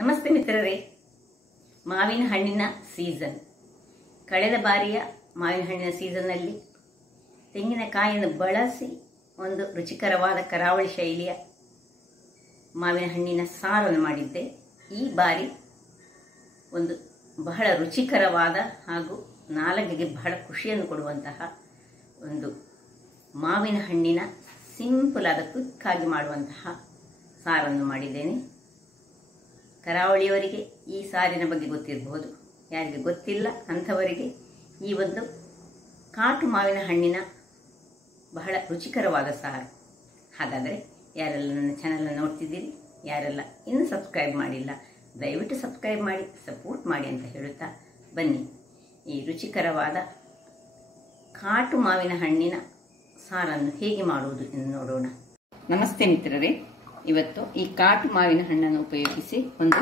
ನಮಸ್ತೆ ಮಿತ್ರರೇ. ಮಾವಿನ ಹಣ್ಣಿನ ಸೀಸನ್. ಕಳೆದ ಬಾರಿಯ ಮಾವಿನ ಹಣ್ಣಿನ ಸೀಸನ್ನಲ್ಲಿ ತೆಂಗಿನಕಾಯಿಯನ್ನು ಬಳಸಿ ಒಂದು ರುಚಿಕರವಾದ ಕರಾವಳಿ ಶೈಲಿಯ ಮಾವಿನ ಹಣ್ಣಿನ ಸಾರನ್ನು ಮಾಡಿದ್ದೆ. ಈ ಬಾರಿ ಒಂದು ಬಹಳ ರುಚಿಕರವಾದ ಹಾಗೂ ನಾಲಿಗೆಗೆ ಬಹಳ ಖುಷಿಯನ್ನು ಕೊಡುವಂತಹ ಒಂದು ಮಾವಿನ ಹಣ್ಣಿನ ಸಿಂಪಲ್ ಆದ ಕ್ವಿಕ್ಕಾಗಿ ಮಾಡುವಂತಹ ಸಾರನ್ನು ಮಾಡಿದ್ದೇನೆ. ಕರಾವಳಿಯವರಿಗೆ ಈ ಸಾರಿನ ಬಗ್ಗೆ ಗೊತ್ತಿರಬಹುದು, ಯಾರಿಗೆ ಗೊತ್ತಿಲ್ಲ ಅಂಥವರಿಗೆ ಈ ಒಂದು ಕಾಟು ಮಾವಿನ ಹಣ್ಣಿನ ಬಹಳ ರುಚಿಕರವಾದ ಸಾರು. ಹಾಗಾದರೆ ಯಾರೆಲ್ಲ ನನ್ನ ಚಾನಲನ್ನು ನೋಡ್ತಿದ್ದೀರಿ, ಯಾರೆಲ್ಲ ಇನ್ನೂ ಸಬ್ಸ್ಕ್ರೈಬ್ ಮಾಡಿಲ್ಲ, ದಯವಿಟ್ಟು ಸಬ್ಸ್ಕ್ರೈಬ್ ಮಾಡಿ ಸಪೋರ್ಟ್ ಮಾಡಿ ಅಂತ ಹೇಳುತ್ತಾ ಬನ್ನಿ ಈ ರುಚಿಕರವಾದ ಕಾಟು ಮಾವಿನ ಹಣ್ಣಿನ ಸಾರನ್ನು ಹೇಗೆ ಮಾಡುವುದು ಎಂದು ನೋಡೋಣ. ನಮಸ್ತೆ ಮಿತ್ರರೇ. ಇವತ್ತು ಈ ಕಾಟು ಮಾವಿನ ಹಣ್ಣನ್ನು ಉಪಯೋಗಿಸಿ ಒಂದು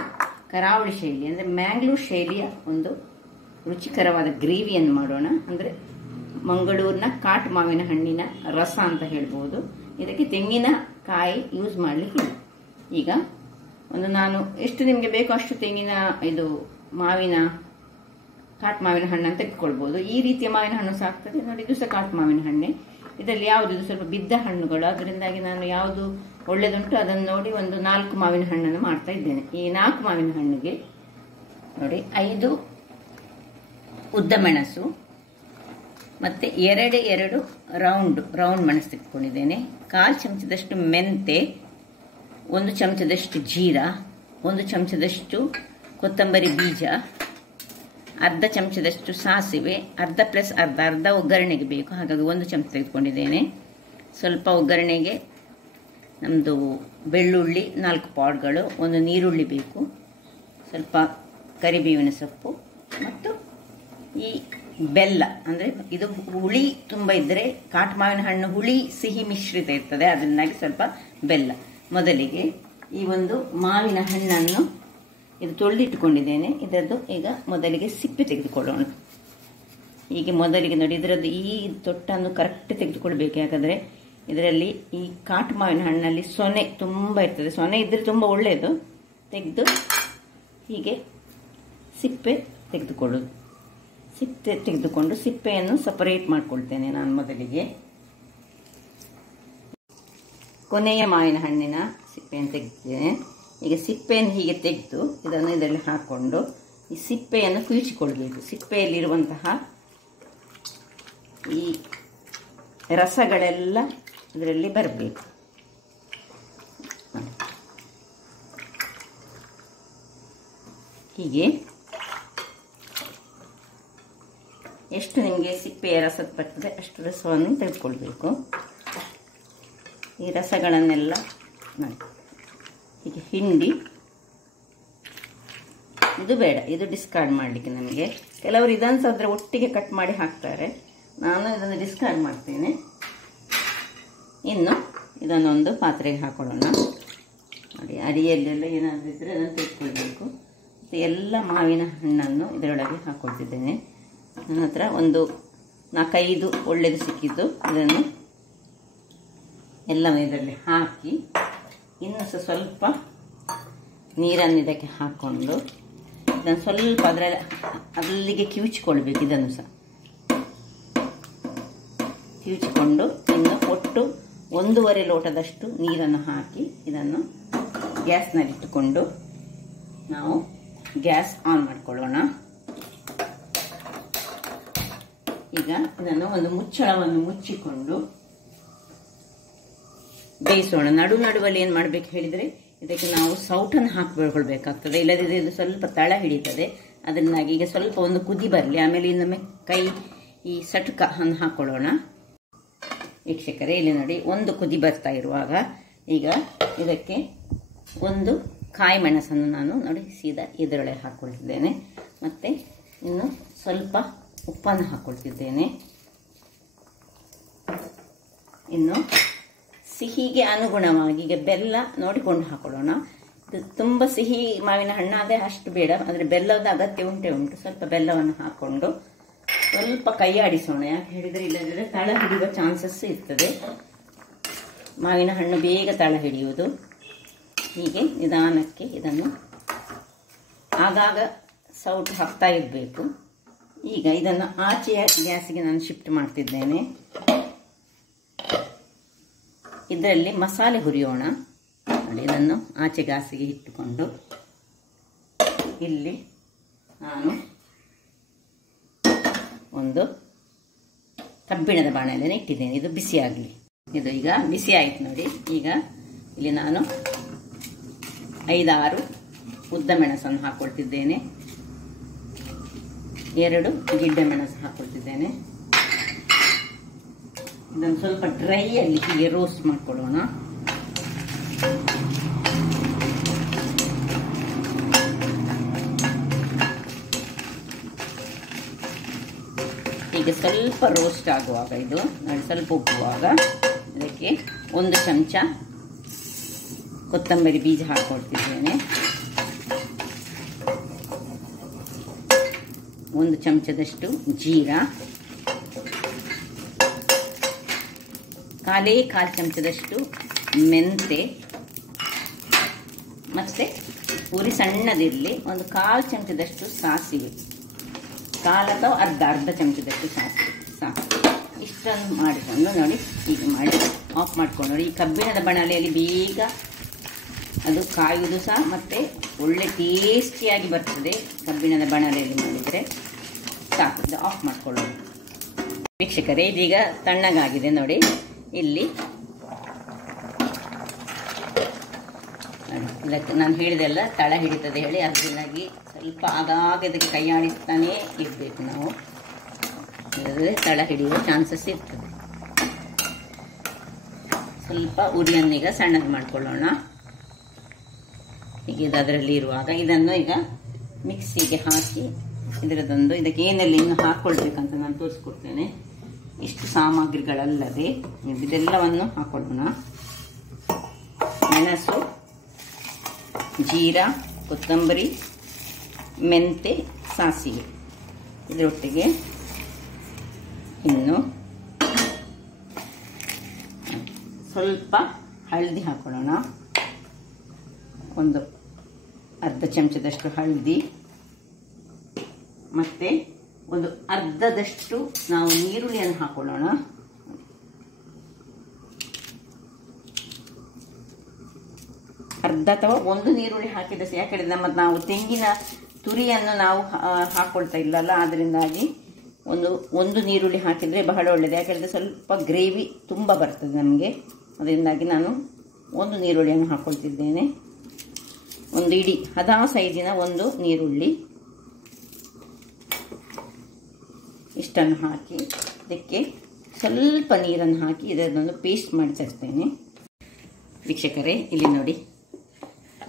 ಕರಾವಳಿ ಶೈಲಿ ಅಂದರೆ ಮ್ಯಾಂಗ್ಳೂರ್ ಶೈಲಿಯ ಒಂದು ರುಚಿಕರವಾದ ಗ್ರೇವಿಯನ್ನು ಮಾಡೋಣ. ಅಂದರೆ ಮಂಗಳೂರಿನ ಕಾಟು ಮಾವಿನ ಹಣ್ಣಿನ ರಸ ಅಂತ ಹೇಳ್ಬೋದು. ಇದಕ್ಕೆ ತೆಂಗಿನಕಾಯಿ ಯೂಸ್ ಮಾಡಲಿಕ್ಕೆ. ಈಗ ನಾನು ಎಷ್ಟು ನಿಮಗೆ ಬೇಕೋ ಅಷ್ಟು ತೆಂಗಿನ ಕಾಟು ಮಾವಿನ ಹಣ್ಣನ್ನು ತೆಗೆದುಕೊಳ್ಬೋದು. ಈ ರೀತಿಯ ಮಾವಿನ ಹಣ್ಣು ಸಹ ಆಗ್ತದೆ ನೋಡಿ. ಇದು ಸಹ ಕಾಟು ಮಾವಿನ ಹಣ್ಣೆ. ಇದರಲ್ಲಿ ಯಾವುದು ಇದು ಸ್ವಲ್ಪ ಬಿದ್ದ ಹಣ್ಣುಗಳು, ಅದರಿಂದಾಗಿ ನಾನು ಯಾವುದು ಒಳ್ಳೆದುಂಟು ಅದನ್ನು ನೋಡಿ ಒಂದು 4 ಮಾವಿನ ಹಣ್ಣನ್ನು ಮಾಡ್ತಾ ಇದ್ದೇನೆ. ಈ 4 ಮಾವಿನ ಹಣ್ಣಿಗೆ ನೋಡಿ 5 ಉದ್ದ ಮೆಣಸು ಮತ್ತೆ 2 ರೌಂಡ್ ಮೆಣಸು ತೆಗೆದುಕೊಂಡಿದ್ದೇನೆ. 1/4 ಚಮಚದಷ್ಟು ಮೆಂತೆ, 1 ಚಮಚದಷ್ಟು ಜೀರಾ, 1 ಚಮಚದಷ್ಟು ಕೊತ್ತಂಬರಿ ಬೀಜ, ಅರ್ಧ ಚಮಚದಷ್ಟು ಸಾಸಿವೆ, ಅರ್ಧ ಒಗ್ಗರಣೆಗೆ ಬೇಕು, ಹಾಗಾಗಿ 1 ಚಮಚ ತೆಗೆದುಕೊಂಡಿದ್ದೇನೆ. ಸ್ವಲ್ಪ ಒಗ್ಗರಣೆಗೆ ನಮ್ಮದು ಬೆಳ್ಳುಳ್ಳಿ 4 ಪಾಡ್ಗಳು, 1 ನೀರುಳ್ಳಿ ಬೇಕು, ಸ್ವಲ್ಪ ಕರಿಬೇವಿನ ಸೊಪ್ಪು ಮತ್ತು ಈ ಬೆಲ್ಲ. ಅಂದರೆ ಇದು ಹುಳಿ ತುಂಬ ಇದ್ದರೆ ಕಾಟು ಮಾವಿನ ಹಣ್ಣು ಹುಳಿ ಸಿಹಿ ಮಿಶ್ರಿತ ಇರ್ತದೆ, ಅದರಿಂದಾಗಿ ಸ್ವಲ್ಪ ಬೆಲ್ಲ. ಮೊದಲಿಗೆ ಈ ಒಂದು ಮಾವಿನ ಹಣ್ಣನ್ನು ಇದು ತೊಳೆದಿಟ್ಟುಕೊಂಡಿದ್ದೇನೆ. ಇದರದ್ದು ಈಗ ಮೊದಲಿಗೆ ಸಿಪ್ಪೆ ತೆಗೆದುಕೊಳ್ಳೋಣ. ಹೀಗೆ ಮೊದಲಿಗೆ ನೋಡಿ ಇದರದ್ದು ಈ ತೊಟ್ಟನ್ನು ಕರೆಕ್ಟ್ ತೆಗೆದುಕೊಳ್ಬೇಕು. ಯಾಕಂದರೆ ಇದರಲ್ಲಿ ಈ ಕಾಟು ಮಾವಿನ ಹಣ್ಣಲ್ಲಿ ಸೊನೆ ತುಂಬ ಇರ್ತದೆ. ಸೊನೆ ಇದ್ದರೆ ತುಂಬ ಒಳ್ಳೆಯದು. ತೆಗೆದು ಹೀಗೆ ಸಿಪ್ಪೆ ತೆಗೆದುಕೊಳ್ಳೋದು. ಸಿಪ್ಪೆ ತೆಗೆದುಕೊಂಡು ಸಿಪ್ಪೆಯನ್ನು ಸಪರೇಟ್ ಮಾಡ್ಕೊಳ್ತೇನೆ ನಾನು. ಮೊದಲಿಗೆ ಕೊನೆಯ ಮಾವಿನ ಹಣ್ಣಿನ ಸಿಪ್ಪೆಯನ್ನು ತೆಗೆದಿದ್ದೇನೆ. ಈಗ ಸಿಪ್ಪೆಯನ್ನು ಹೀಗೆ ತೆಗೆದು ಇದನ್ನು ಇದರಲ್ಲಿ ಹಾಕ್ಕೊಂಡು ಈ ಸಿಪ್ಪೆಯನ್ನು ಕುಯಿಸಿಕೊಳ್ಬೇಕು. ಸಿಪ್ಪೆಯಲ್ಲಿರುವಂತಹ ಈ ರಸಗಳೆಲ್ಲ ಇದರಲ್ಲಿ ಬರಬೇಕು. ಹೀಗೆ ಎಷ್ಟು ನಿಮಗೆ ಸಿಪ್ಪೆಯ ರಸ ಬರ್ತದೆ ಅಷ್ಟು ರಸವನ್ನು ತೆಗೆದುಕೊಳ್ಬೇಕು. ಈ ರಸಗಳನ್ನೆಲ್ಲ ಹೀಗೆ ಹಿಂಡಿ, ಇದು ಬೇಡ, ಇದು ಡಿಸ್ಕಾರ್ಡ್ ಮಾಡಲಿಕ್ಕೆ ನಮಗೆ. ಕೆಲವರು ಇದನ್ನು ಸಹ ಅದರ ಒಟ್ಟಿಗೆ ಕಟ್ ಮಾಡಿ ಹಾಕ್ತಾರೆ, ನಾನು ಇದನ್ನು ಡಿಸ್ಕಾರ್ಡ್ ಮಾಡ್ತೇನೆ. ಇನ್ನು ಇದನ್ನೊಂದು ಪಾತ್ರೆಗೆ ಹಾಕೊಳ್ಳೋಣ. ನೋಡಿ ಅಡಿಯಲ್ಲೆಲ್ಲ ಏನಾದರೂ ಇದ್ದರೆ ಅದನ್ನು ತೆಗೆದುಕೊಳ್ಬೇಕು. ಮತ್ತು ಎಲ್ಲ ಮಾವಿನ ಹಣ್ಣನ್ನು ಇದರೊಳಗೆ ಹಾಕ್ಕೊಳ್ತಿದ್ದೇನೆ. ನನ್ನ ಹತ್ರ ಒಂದು 4-5 ಒಳ್ಳೆಯದು ಸಿಕ್ಕಿದ್ದು. ಇದನ್ನು ಎಲ್ಲವೂ ಇದರಲ್ಲಿ ಹಾಕಿ ಇನ್ನು ಸಹ ಸ್ವಲ್ಪ ನೀರನ್ನು ಇದಕ್ಕೆ ಹಾಕ್ಕೊಂಡು ಇದನ್ನು ಸ್ವಲ್ಪ ಅಲ್ಲಿಗೆ ಕಿವುಚಿಕೊಳ್ಬೇಕು. ಇದನ್ನು ಸಹ ಕಿವುಚಿಕೊಂಡು ಇನ್ನು ಒಟ್ಟು 1.5 ಲೋಟದಷ್ಟು ನೀರನ್ನು ಹಾಕಿ ಇದನ್ನು ಗ್ಯಾಸ್ನಲ್ಲಿಟ್ಟುಕೊಂಡು ನಾವು ಗ್ಯಾಸ್ ಆನ್ ಮಾಡಿಕೊಳ್ಳೋಣ. ಈಗ ಇದನ್ನು ಒಂದು ಮುಚ್ಚಳವನ್ನು ಮುಚ್ಚಿಕೊಂಡು ಬೇಯಿಸೋಣ. ನಡುವಲ್ಲಿ ಏನು ಮಾಡಬೇಕು ಹೇಳಿದರೆ ಇದಕ್ಕೆ ನಾವು ಸೌಟನ್ನು ಹಾಕಿಕೊಳ್ಬೇಕಾಗ್ತದೆ, ಇಲ್ಲದಿದ್ದರೆ ಇದು ಸ್ವಲ್ಪ ತಳ ಹಿಡಿತದೆ. ಅದರಿಂದಾಗಿ ಈಗ ಸ್ವಲ್ಪ ಒಂದು ಕುದಿ ಬರಲಿ, ಆಮೇಲೆ ಇನ್ನೊಮ್ಮೆ ಈ ಸಟಕ ಅನ್ನು ಹಾಕ್ಕೊಳ್ಳೋಣ. ವೀಕ್ಷಕರೇ ಇಲ್ಲಿ ನೋಡಿ, ಒಂದು ಕುದಿ ಬರ್ತಾ ಇರುವಾಗ ಈಗ ಇದಕ್ಕೆ ಒಂದು ಕಾಯಿ ಮೆಣಸನ್ನು ನಾನು ನೋಡಿ ಸೀದಾ ಇದರೊಳಗೆ ಹಾಕ್ಕೊಳ್ತಿದ್ದೇನೆ. ಮತ್ತು ಇನ್ನು ಸ್ವಲ್ಪ ಉಪ್ಪನ್ನು ಹಾಕ್ಕೊಳ್ತಿದ್ದೇನೆ. ಇನ್ನು ಸಿಹಿಗೆ ಅನುಗುಣವಾಗಿ ಈಗ ಬೆಲ್ಲ ನೋಡಿಕೊಂಡು ಹಾಕೊಳ್ಳೋಣ. ಇದು ತುಂಬ ಸಿಹಿ ಮಾವಿನ ಹಣ್ಣಾದರೆ ಅಷ್ಟು ಬೇಡ, ಆದರೆ ಬೆಲ್ಲದ ಅಗತ್ಯ ಉಂಟು. ಸ್ವಲ್ಪ ಬೆಲ್ಲವನ್ನು ಹಾಕ್ಕೊಂಡು ಸ್ವಲ್ಪ ಕೈ ಆಡಿಸೋಣ. ಯಾಕೆ ಹೇಳಿದರೆ ಇಲ್ಲದಿದ್ದರೆ ತಳ ಹಿಡಿಯುವ ಚಾನ್ಸಸ್ ಇರ್ತದೆ. ಮಾವಿನ ಹಣ್ಣು ಬೇಗ ತಳ ಹಿಡಿಯುವುದು. ಹೀಗೆ ನಿಧಾನಕ್ಕೆ ಇದನ್ನು ಆಗಾಗ ಸೌಟು ಹಾಕ್ತಾ ಇರಬೇಕು. ಈಗ ಇದನ್ನು ಆಚೆಯ ಗ್ಯಾಸಿಗೆ ನಾನು ಶಿಫ್ಟ್ ಮಾಡ್ತಿದ್ದೇನೆ. ಇದರಲ್ಲಿ ಮಸಾಲೆ ಹುರಿಯೋಣ. ನೋಡಿ, ಇದನ್ನು ಆಚೆ ಗ್ಯಾಸಿಗೆ ಇಟ್ಟುಕೊಂಡು ಇಲ್ಲಿ ನಾನು ಒಂದು ಕಬ್ಬಿಣದ ಬಾಣಲೆಯನ್ನು ಇಟ್ಟಿದ್ದೇನೆ. ಇದು ಬಿಸಿ ಆಗಲಿ. ಇದು ಈಗ ಬಿಸಿ ಆಯಿತು ನೋಡಿ. ಈಗ ಇಲ್ಲಿ ನಾನು 5-6 ಉದ್ದ ಮೆಣಸನ್ನು ಹಾಕ್ಕೊಳ್ತಿದ್ದೇನೆ. 2 ಗಿಡ್ಡ ಮೆಣಸು ಹಾಕ್ಕೊಳ್ತಿದ್ದೇನೆ. ಇದನ್ನು ಸ್ವಲ್ಪ ಡ್ರೈ ಅಲ್ಲಿ ಹೀಗೆ ರೋಸ್ಟ್ ಮಾಡ್ಕೊಳ್ಳೋಣ. ಹೀಗೆ ಸ್ವಲ್ಪ ರೋಸ್ಟ್ ಆಗುವಾಗ, ಇದು ನೋಡಿ ಸ್ವಲ್ಪ ಉಪ್ಪುವಾಗ, ಇದಕ್ಕೆ 1 ಚಮಚ ಕೊತ್ತಂಬರಿ ಬೀಜ ಹಾಕ್ಕೊಳ್ತಿದ್ದೇನೆ. 1 ಚಮಚದಷ್ಟು ಜೀರಾ, 1/4 ಚಮಚದಷ್ಟು ಮೆಂತೆ, ಮತ್ತೆ ಉರಿ ಸಣ್ಣದಿರಲಿ 1/4 ಚಮಚದಷ್ಟು ಸಾಸಿವೆ, 1/4 ಅಥವಾ ಅರ್ಧ ಚಮಚದಷ್ಟು ಸಾಸಿವೆ ಸಾಕು. ಇಷ್ಟನ್ನು ಮಾಡಿಕೊಂಡು ನೋಡಿ, ಹೀಗೆ ಮಾಡಿ ಆಫ್ ಮಾಡ್ಕೊಂಡು ನೋಡಿ. ಈ ಕಬ್ಬಿಣದ ಬಾಣಲೆಯಲ್ಲಿ ಬೇಗ ಅದು ಕಾಯುವುದು ಸಹ ಮತ್ತೆ ಒಳ್ಳೆ ಟೇಸ್ಟಿಯಾಗಿ ಬರ್ತದೆ. ಕಬ್ಬಿಣದ ಬಾಣಲೆಯಲ್ಲಿ ಮಾಡಿದರೆ ಸಾಕು. ಇದು ಆಫ್ ಮಾಡ್ಕೊಳ್ಳೋಣ. ವೀಕ್ಷಕರೇ, ಇದೀಗ ತಣ್ಣಗಾಗಿದೆ ನೋಡಿ. ಇಲ್ಲಿ ಇದಕ್ಕೆ ನಾನು ಹೇಳಿದೆಲ್ಲ ತಳ ಹಿಡಿತದೆ ಹೇಳಿ, ಅದರಿಂದಾಗಿ ಸ್ವಲ್ಪ ಆಗಾಗ ಇದಕ್ಕೆ ಕೈಯಾಡಿಸ್ತಾನೇ ಇರಬೇಕು ನಾವು. ತಳ ಹಿಡಿಯುವ ಚಾನ್ಸಸ್ ಇರ್ತದೆ. ಸ್ವಲ್ಪ ಉರಿಯನ್ನೀಗ ಸಣ್ಣದು ಮಾಡ್ಕೊಳ್ಳೋಣ. ಈಗ ಇದು ಅದರಲ್ಲಿ ಇರುವಾಗ ಇದನ್ನು ಈಗ ಮಿಕ್ಸಿಗೆ ಹಾಕಿ ಇದರದೊಂದು ಇದಕ್ಕೆ ಏನೆಲ್ಲ ಇನ್ನು ಹಾಕ್ಕೊಳ್ಬೇಕಂತ ನಾನು ತೋರಿಸ್ಕೊಡ್ತೇನೆ. ಇಷ್ಟು ಸಾಮಗ್ರಿಗಳಲ್ಲದೆ ಇದೆಲ್ಲವನ್ನು ಹಾಕೊಳ್ಳೋಣ. ಮೆಣಸು, ಜೀರಾ, ಕೊತ್ತಂಬರಿ, ಮೆಂತೆ, ಸಾಸಿವೆ, ಇದರೊಟ್ಟಿಗೆ ಇನ್ನು ಸ್ವಲ್ಪ ಹಳದಿ ಹಾಕೊಳ್ಳೋಣ. 1/2 ಚಮಚದಷ್ಟು ಹಳದಿ, ಮತ್ತೆ 1/2 ನಾವು ನೀರುಳ್ಳಿಯನ್ನು ಹಾಕೊಳ್ಳೋಣ. ಅರ್ಧ ಅಥವಾ 1 ನೀರುಳ್ಳಿ ಹಾಕಿದ ಯಾಕಂದ್ರೆ ನಾವು ತೆಂಗಿನ ತುರಿಯನ್ನು ನಾವು ಹಾಕೊಳ್ತಾ ಇಲ್ಲಲ್ಲ, ಅದರಿಂದಾಗಿ ಒಂದು ನೀರುಳ್ಳಿ ಹಾಕಿದರೆ ಬಹಳ ಒಳ್ಳೆಯದು. ಯಾಕಂದರೆ ಸ್ವಲ್ಪ ಗ್ರೇವಿ ತುಂಬ ಬರ್ತದೆ ನಮಗೆ. ಅದರಿಂದಾಗಿ ನಾನು 1 ನೀರುಳ್ಳಿಯನ್ನು ಹಾಕ್ಕೊಳ್ತಿದ್ದೇನೆ. ಒಂದು ಇಡೀ ಹದ ಸೈಜಿನ 1 ನೀರುಳ್ಳಿ. ಇಷ್ಟನ್ನು ಹಾಕಿ ಇದಕ್ಕೆ ಸ್ವಲ್ಪ ನೀರನ್ನು ಹಾಕಿ ಇದನ್ನೊಂದು ಪೇಸ್ಟ್ ಮಾಡಿ ತರ್ತೇನೆ. ವೀಕ್ಷಕರೇ, ಇಲ್ಲಿ ನೋಡಿ,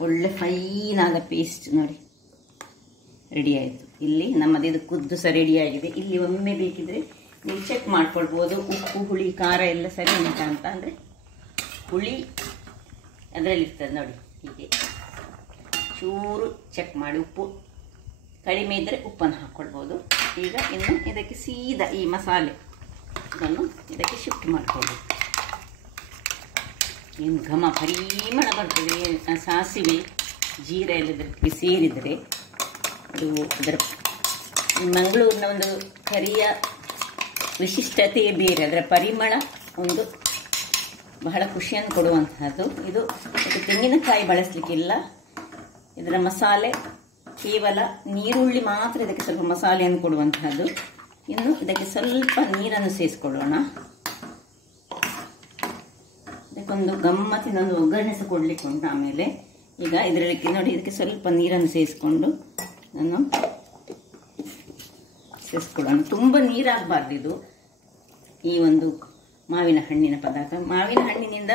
ಒಳ್ಳೆ ಫೈನಾದ ಪೇಸ್ಟ್ ನೋಡಿ ರೆಡಿ ಆಯಿತು. ಇಲ್ಲಿ ನಮ್ಮದು ಇದು ಕುದ್ದು ಸಹ ರೆಡಿಯಾಗಿದೆ. ಇಲ್ಲಿ ಒಮ್ಮೆ ಬೇಕಿದ್ರೆ ನೀವು ಚೆಕ್ ಮಾಡ್ಕೊಳ್ಬೋದು, ಉಪ್ಪು ಹುಳಿ ಖಾರ ಎಲ್ಲ ಸರಿ ಉಂಟಾ ಅಂತ. ಅಂದರೆ ಹುಳಿ ಅದರಲ್ಲಿರ್ತದೆ ನೋಡಿ. ಹೀಗೆ ಚೂರು ಚೆಕ್ ಮಾಡಿ, ಉಪ್ಪು ಕಡಿಮೆ ಇದ್ದರೆ ಉಪ್ಪನ್ನು ಹಾಕ್ಕೊಳ್ಬೋದು. ಈಗ ಇನ್ನು ಇದಕ್ಕೆ ಸೀದಾ ಈ ಮಸಾಲೆ ಇದನ್ನು ಇದಕ್ಕೆ ಶಿಫ್ಟ್ ಮಾಡ್ಕೊಳ್ಬೋದು. ಏನು ಘಮ ಪರಿಮಳ ಬರ್ತದೆ. ಸಾಸಿವೆ ಜೀರ ಎಲ್ಲ ಇದಕ್ಕೆ ಸೇರಿದರೆ ಅದು ಅದರ ಮಂಗಳೂರಿನ ಒಂದು ಕರಿಯ ವಿಶಿಷ್ಟತೆಯೇ ಬೇರೆ. ಅದರ ಪರಿಮಳ ಒಂದು ಬಹಳ ಖುಷಿಯನ್ನು ಕೊಡುವಂತಹದ್ದು. ಇದು ತೆಂಗಿನಕಾಯಿ ಬಳಸಲಿಕ್ಕಿಲ್ಲ. ಇದರ ಮಸಾಲೆ ಕೇವಲ ನೀರುಳ್ಳಿ ಮಾತ್ರ ಇದಕ್ಕೆ ಸ್ವಲ್ಪ ಮಸಾಲೆಯನ್ನು ಕೊಡುವಂತಹದ್ದು. ಇನ್ನು ಇದಕ್ಕೆ ಸ್ವಲ್ಪ ನೀರನ್ನು ಸೇರಿಸ್ಕೊಳ್ಳೋಣ. ಇದಕ್ಕೊಂದು ಗಮ್ಮತ್ತಿನೊಂದು ಒಗ್ಗರಣೆ ಸಹ ಕೊಡ್ಲಿಕ್ಕೆ ಉಂಟು. ಆಮೇಲೆ ಈಗ ಇದರಲ್ಲಿ ನೋಡಿ, ಇದಕ್ಕೆ ಸ್ವಲ್ಪ ನೀರನ್ನು ಸೇರಿಸ್ಕೊಂಡು ನಾನು ಸೇರಿಸ್ಕೊಳ್ಳೋಣ. ತುಂಬ ನೀರಾಗಬಾರ್ದು ಇದು. ಈ ಒಂದು ಮಾವಿನ ಹಣ್ಣಿನ ಪದಾರ್ಥ, ಮಾವಿನ ಹಣ್ಣಿನಿಂದ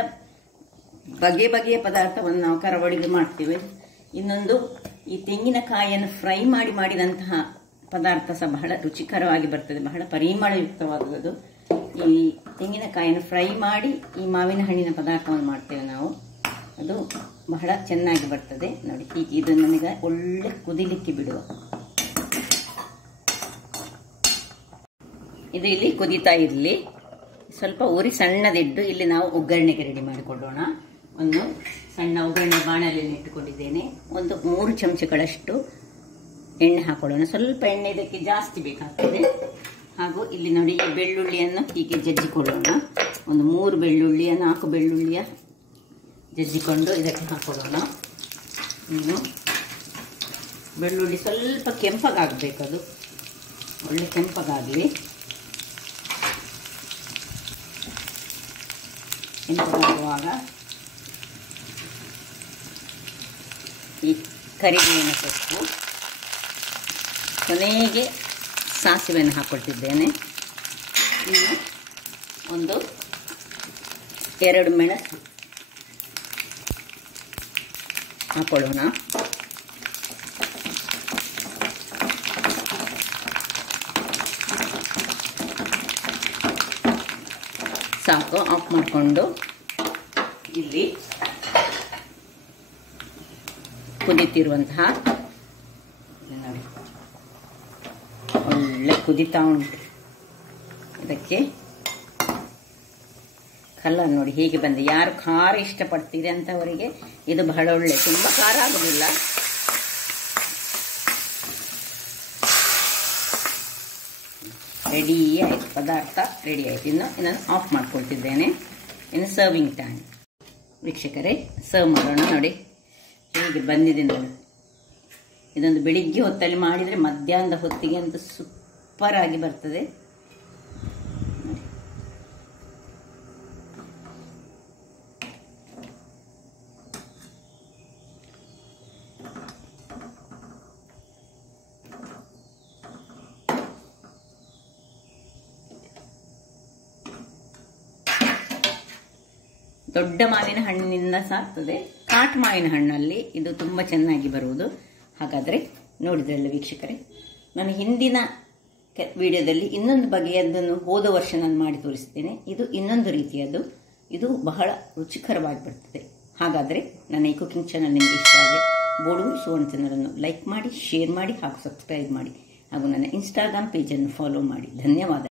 ಬಗೆ ಬಗೆಯ ಪದಾರ್ಥವನ್ನು ನಾವು ಕರಾವಳಿಗೆ ಮಾಡ್ತೇವೆ. ಇನ್ನೊಂದು ಈ ತೆಂಗಿನಕಾಯಿಯನ್ನು ಫ್ರೈ ಮಾಡಿದಂತಹ ಪದಾರ್ಥ ಸಹ ಬಹಳ ರುಚಿಕರವಾಗಿ ಬರ್ತದೆ, ಬಹಳ ಪರಿಮಳಯುಕ್ತವಾಗುವುದು. ಈ ತೆಂಗಿನಕಾಯಿಯನ್ನು ಫ್ರೈ ಮಾಡಿ ಈ ಮಾವಿನ ಹಣ್ಣಿನ ಪದಾರ್ಥವನ್ನು ಮಾಡ್ತೇವೆ ನಾವು. ಅದು ಬಹಳ ಚೆನ್ನಾಗಿ ಬರ್ತದೆ ನೋಡಿ. ಹೀಗೆ ಇದು ನನಗೆ ಒಳ್ಳೆ ಕುದಿಲಿಕ್ಕೆ ಬಿಡುವ. ಇದು ಇಲ್ಲಿ ಕುದೀತಾ ಇರಲಿ. ಸ್ವಲ್ಪ ಉರಿ ಸಣ್ಣದಿಟ್ಟು ಇಲ್ಲಿ ನಾವು ಒಗ್ಗರಣೆಗೆ ರೆಡಿ ಮಾಡಿಕೊಳ್ಳೋಣ. ಒಂದು ಸಣ್ಣ ಒಗ್ಗರಣೆ ಬಾಣಲೆಯಲ್ಲಿ ಇಟ್ಟುಕೊಂಡಿದ್ದೇನೆ. ಒಂದು 3 ಚಮಚಗಳಷ್ಟು ಎಣ್ಣೆ ಹಾಕೊಳ್ಳೋಣ. ಸ್ವಲ್ಪ ಎಣ್ಣೆ ಇದಕ್ಕೆ ಜಾಸ್ತಿ ಬೇಕಾಗ್ತದೆ. ಹಾಗೂ ಇಲ್ಲಿ ನೋಡಿ ಈ ಬೆಳ್ಳುಳ್ಳಿಯನ್ನು ಹೀಗೆ ಜಜ್ಜಿಕೊಳ್ಳೋಣ. ಒಂದು 3 ಬೆಳ್ಳುಳ್ಳಿಯ 4 ಬೆಳ್ಳುಳ್ಳಿಯ ಜಜ್ಜಿಕೊಂಡು ಇದಕ್ಕೆ ಹಾಕೊಳ್ಳೋಣ. ಇನ್ನು ಬೆಳ್ಳುಳ್ಳಿ ಸ್ವಲ್ಪ ಕೆಂಪಗಾಗಬೇಕದು, ಒಳ್ಳೆ ಕೆಂಪಗಾಗಲಿ. ಕೆಂಪಗಾಗುವಾಗ ಈ ಕರಿಬೇವಿನ ಸೊಪ್ಪು, ಕೊನೆಗೆ ಸಾಸಿವೆಯನ್ನು ಹಾಕ್ಕೊಳ್ತಿದ್ದೇನೆ. ಇನ್ನು ಒಂದು 2 ಮೆಣಸು ಹಾಕೊಳ್ಳೋಣ. ಸಾಕು. ಆಫ್ ಮಾಡಿಕೊಂಡು ಇಲ್ಲಿ ಕುದೀತಿರುವಂತಹ ನೋಡಿ ಒಳ್ಳೆ ಕುದೀತಾ ಉಂಟು. ಇದಕ್ಕೆ ಕಲರ್ ನೋಡಿ ಹೇಗೆ ಬಂದೆ. ಯಾರು ಖಾರ ಇಷ್ಟಪಡ್ತೀರಿ ಅಂತವರಿಗೆ ಇದು ಬಹಳ ಒಳ್ಳೆ, ತುಂಬ ಖಾರ ಆಗೋದಿಲ್ಲ. ರೆಡಿ ಆಯ್ತು, ಪದಾರ್ಥ ರೆಡಿ ಆಯ್ತು. ಇನ್ನು ಆಫ್ ಮಾಡ್ಕೊಳ್ತಿದ್ದೇನೆ. ಇನ್ನು ಸರ್ವಿಂಗ್ ಟೈಮ್. ವೀಕ್ಷಕರೇ, ಸರ್ವ್ ಮಾಡೋಣ. ನೋಡಿ ಹೇಗೆ ಬಂದಿದೆ ನೋಡಿ. ಇದೊಂದು ಬೆಳಿಗ್ಗೆ ಹೊತ್ತಲ್ಲಿ ಮಾಡಿದರೆ ಮಧ್ಯಾಹ್ನದ ಹೊತ್ತಿಗೆ ಅಂತೂ ಸೂಪರ್ ಆಗಿ ಬರ್ತದೆ. ದೊಡ್ಡ ಮಾವಿನ ಹಣ್ಣಿನಿಂದ ಸಾಕ್ತದೆ. ಕಾಟು ಮಾವಿನ ಹಣ್ಣಲ್ಲಿ ಇದು ತುಂಬ ಚೆನ್ನಾಗಿ ಬರುವುದು. ಹಾಗಾದರೆ ನೋಡಿದ್ರಲ್ಲ ವೀಕ್ಷಕರೇ, ನಾನು ಹಿಂದಿನ ವಿಡಿಯೋದಲ್ಲಿ ಇನ್ನೊಂದು ಬಗೆಯದನ್ನು ಹೋದ ವರ್ಷ ನಾನು ಮಾಡಿ ತೋರಿಸ್ತೇನೆ. ಇದು ಇನ್ನೊಂದು ರೀತಿಯದ್ದು. ಇದು ಬಹಳ ರುಚಿಕರವಾಗಿ ಬರ್ತದೆ. ಹಾಗಾದರೆ ನನ್ನ ಈ ಕುಕಿಂಗ್ ಚಾನಲ್ ನಿಮಗೆ ಇಷ್ಟ ಆದರೆ ಬೋಳು ಸುವರ್ಣ ಚಾನಲನ್ನು ಲೈಕ್ ಮಾಡಿ, ಶೇರ್ ಮಾಡಿ ಹಾಗೂ ಸಬ್ಸ್ಕ್ರೈಬ್ ಮಾಡಿ ಹಾಗೂ ನನ್ನ ಇನ್ಸ್ಟಾಗ್ರಾಮ್ ಪೇಜನ್ನು ಫಾಲೋ ಮಾಡಿ. ಧನ್ಯವಾದ.